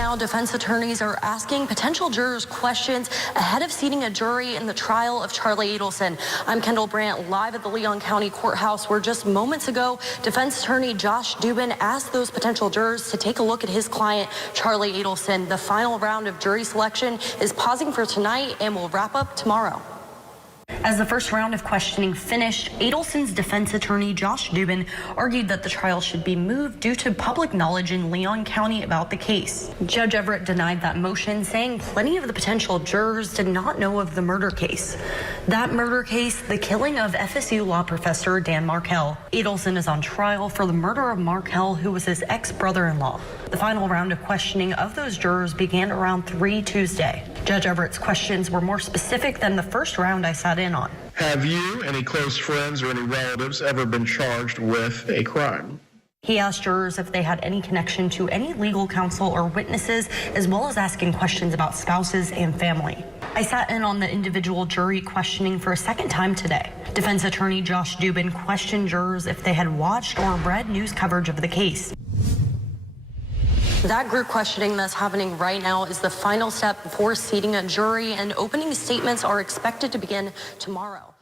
now, defense attorneys are asking potential jurors questions ahead of seating a jury in the trial of Charlie Adelson. I'm Kendall Brandt, live at the Leon County Courthouse, where just moments ago, defense attorney Josh Dubin asked those potential jurors to take a look at his client, Charlie Adelson. The final round of jury selection is pausing for tonight and will wrap up tomorrow. As the first round of questioning finished, Adelson's defense attorney, Josh Dubin, argued that the trial should be moved due to public knowledge in Leon County about the case. Judge Everett denied that motion, saying plenty of the potential jurors did not know of the murder case. That murder case, the killing of FSU law professor Dan Markel. Adelson is on trial for the murder of Markel, who was his ex-brother-in-law. The final round of questioning of those jurors began around 3 Tuesday. Judge Everett's questions were more specific than the first round I sat in on. Have you, any close friends or any relatives ever been charged with a crime? He asked jurors if they had any connection to any legal counsel or witnesses, as well as asking questions about spouses and family. I sat in on the individual jury questioning for a second time today. Defense attorney Josh Dubin questioned jurors if they had watched or read news coverage of the case. That group questioning that's happening right now is the final step before seating a jury, and opening statements are expected to begin tomorrow.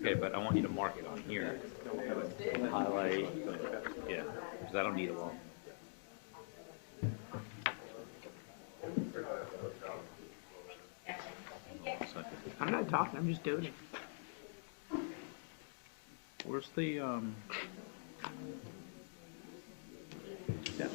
Okay, but I want you to mark it on here. Highlight. Yeah, because I don't need it all. I'm not talking, I'm just doing it. Where's the yeah.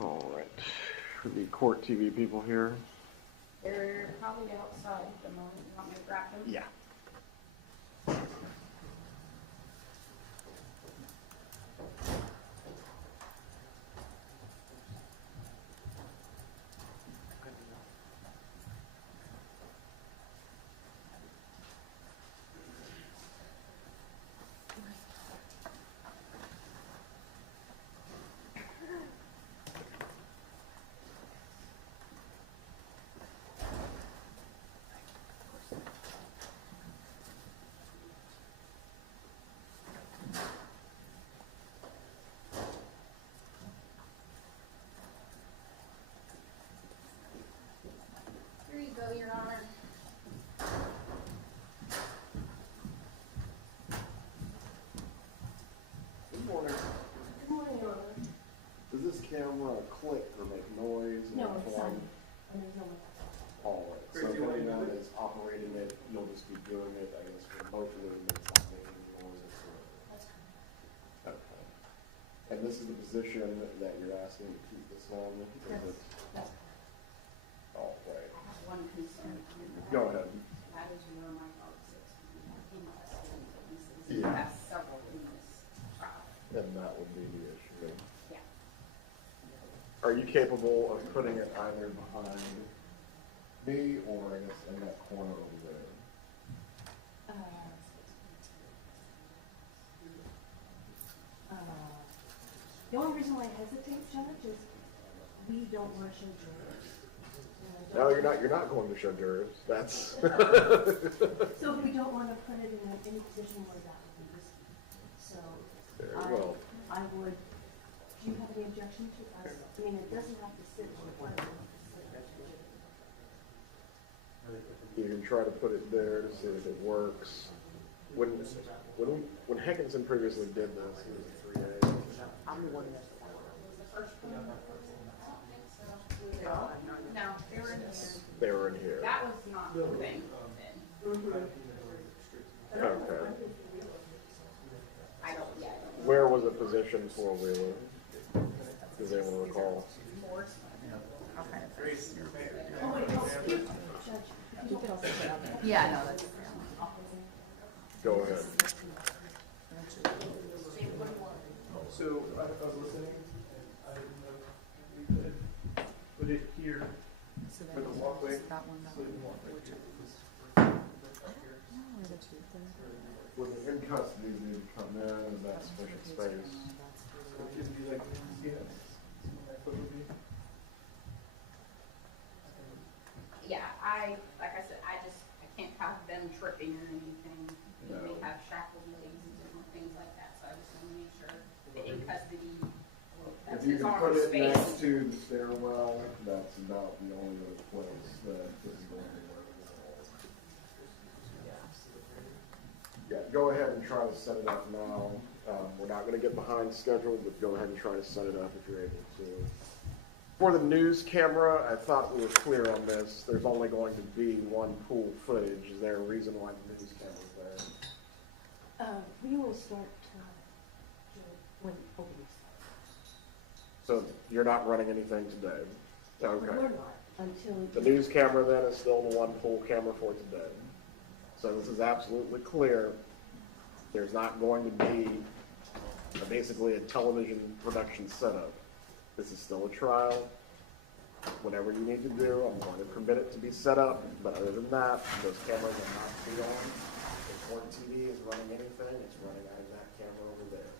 All right. For the court TV people here. They're probably outside at the moment. You want me to grab them? Yeah. Here you go, Your Honor. Good morning. Good morning, Your Honor. Does this camera click or make noise? No, or it's form? silent. And there's no one. All right. So if anyone is operating it, you'll just be doing it, I guess, remotely, and it's not making noise whatsoever. That's correct. Okay. And this is the position that you're asking to keep this on? Is it? That's All right. I have one concern. Go ahead. That is where my dog sits. In custody. Yeah. We have several in this trial. And that would be the issue. Yeah. Are you capable of putting it either behind me or I guess in that corner over there? The only reason why I hesitate, Judge, is we don't want to show jurors. No, you're not going to show jurors. That's. So we don't want to put it in any position where that would be risky. So Very well. I would, do you have any objection to us? I mean, it doesn't have to sit on one. You can try to put it there to see if it works. When Higginson previously did this, he was a 3A. I'm the one that's. No, they were in here. They were in here. That was not the thing then. Okay. I don't, yeah, I don't. Where was it positioned for Wheeler? Does anyone recall? Force. Okay. Oh, wait, no, Judge, you can also put it out there. Yeah, no, that's. Go ahead. So I was listening, I didn't know if we could put it here for the walkway, so the walkway. When they're in custody, they need to come in, is that sufficient space? It could be like, yeah, my foot would be. Yeah, like I said, I can't have them tripping or anything. They may have shackled legs and different things like that, so I just want to make sure that in custody, that's If you his can arm put it space. next to the stairwell, that's about the only other place that this is going to work. Yeah, go ahead and try to set it up now. We're not going to get behind schedule, but go ahead and try to set it up if you're able to. For the news camera, I thought we were clear on this. There's only going to be one pool footage. Is there a reason why the news camera's there? We will start when opening So you're not running anything today? starts. Okay. We're not until. The news camera then is still the one pool camera for today. So this is absolutely clear. There's not going to be basically a television production setup. This is still a trial. Whatever you need to do, I'm going to permit it to be set up, but other than that, those cameras are not to be on. If Court TV is running anything, it's running out of that camera over there.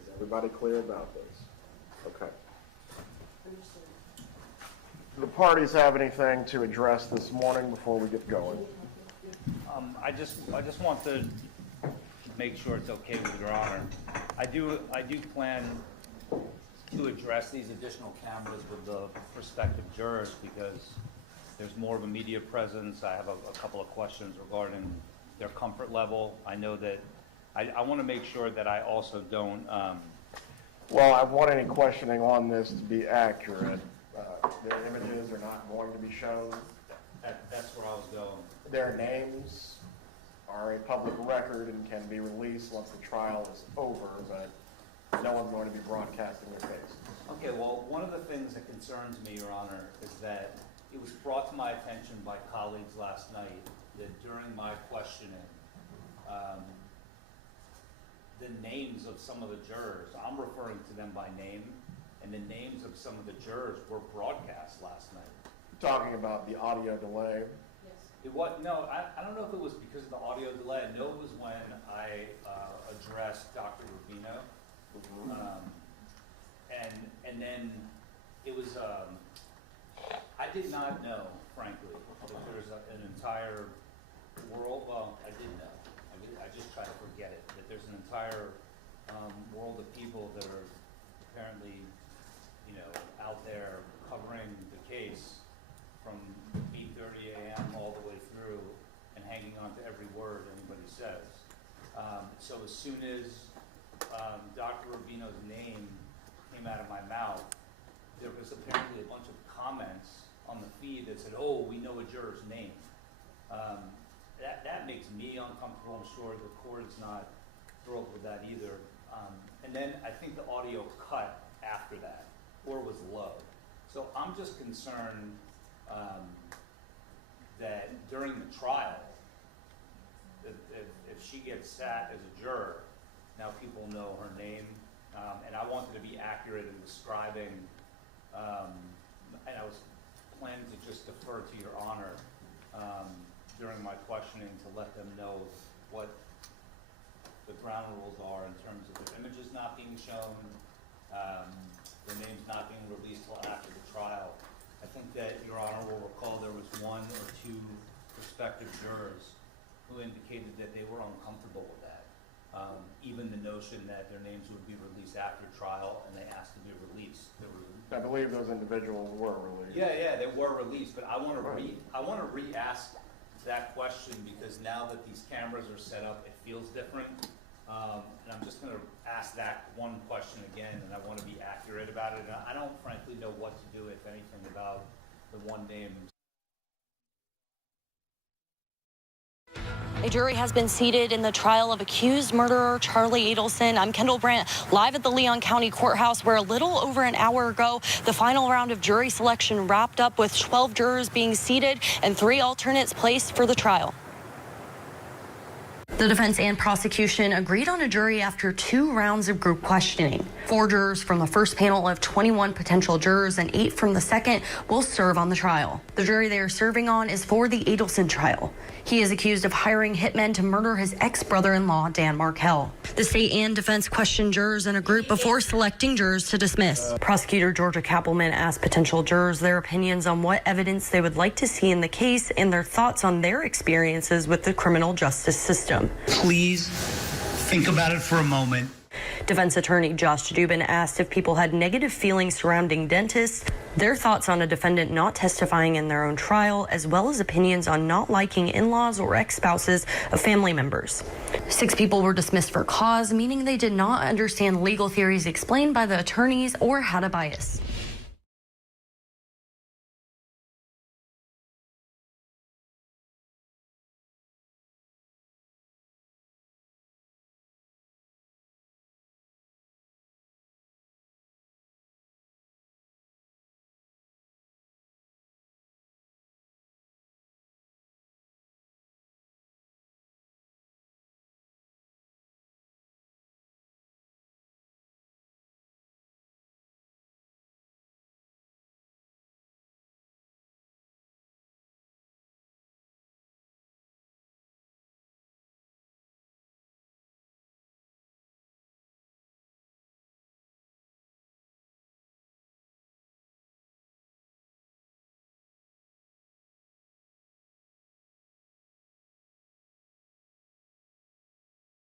Is everybody clear about this? Okay. Do the parties have anything to address this morning before we get going? I just want to make sure it's okay with Your Honor. I do plan to address these additional cameras with the prospective jurors because there's more of a media presence. I have a couple of questions regarding their comfort level. I know that I want to make sure that I also don't. Well, I want any questioning on this to be accurate. Their images are not going to be shown. That's where I was going. Their names are a public record and can be released once the trial is over, but no one's going to be broadcasting their case. Okay, well, one of the things that concerns me, Your Honor, is that it was brought to my attention by colleagues last night that during my questioning, the names of some of the jurors, I'm referring to them by name, and the names of some of the jurors were broadcast last night. Talking about the audio delay. It was, no, I don't know if it was because of the audio delay. I know it was when I addressed Dr. Rubino. And then it was, I did not know, frankly, that there's an entire world, well, I did know. I just try to forget it, that there's an entire world of people that are apparently, you know, out there covering the case from 8:30 a.m. all the way through and hanging on to every word anybody says. So as soon as Dr. Rubino's name came out of my mouth, there was apparently a bunch of comments on the feed that said, "Oh, we know a juror's name." That makes me uncomfortable. I'm sure the court is not thrilled with that either. And then I think the audio cut after that, or was low. So I'm just concerned that during the trial, if she gets sat as a juror, now people know her name, and I wanted to be accurate in describing, and I was planning to just defer to Your Honor during my questioning to let them know what the ground rules are in terms of the images not being shown, the names not being released till after the trial. I think that Your Honor will recall there was one or two prospective jurors who indicated that they were uncomfortable with that. Even the notion that their names would be released after trial, and they asked to be released. I believe those individuals were released. Yeah, they were released, but I want to re-ask that question because now that these cameras are set up, it feels different. And I'm just going to ask that one question again, and I want to be accurate about it. And I don't frankly know what to do, if anything, about the one name. A jury has been seated in the trial of accused murderer Charlie Adelson. I'm Kendall Brandt, live at the Leon County Courthouse, where a little over an hour ago, the final round of jury selection wrapped up with 12 jurors being seated and 3 alternates placed for the trial. The defense and prosecution agreed on a jury after 2 rounds of group questioning. 4 jurors from the first panel of 21 potential jurors and 8 from the second will serve on the trial. The jury they are serving on is for the Adelson trial. He is accused of hiring hitmen to murder his ex-brother-in-law, Dan Markel. The state and defense questioned jurors in a group before selecting jurors to dismiss. Prosecutor Georgia Kappelman asked potential jurors their opinions on what evidence they would like to see in the case and their thoughts on their experiences with the criminal justice system. Please think about it for a moment. Defense attorney Josh Dubin asked if people had negative feelings surrounding dentists, their thoughts on a defendant not testifying in their own trial, as well as opinions on not liking in-laws or ex-spouses of family members. 6 people were dismissed for cause, meaning they did not understand legal theories explained by the attorneys or had a bias.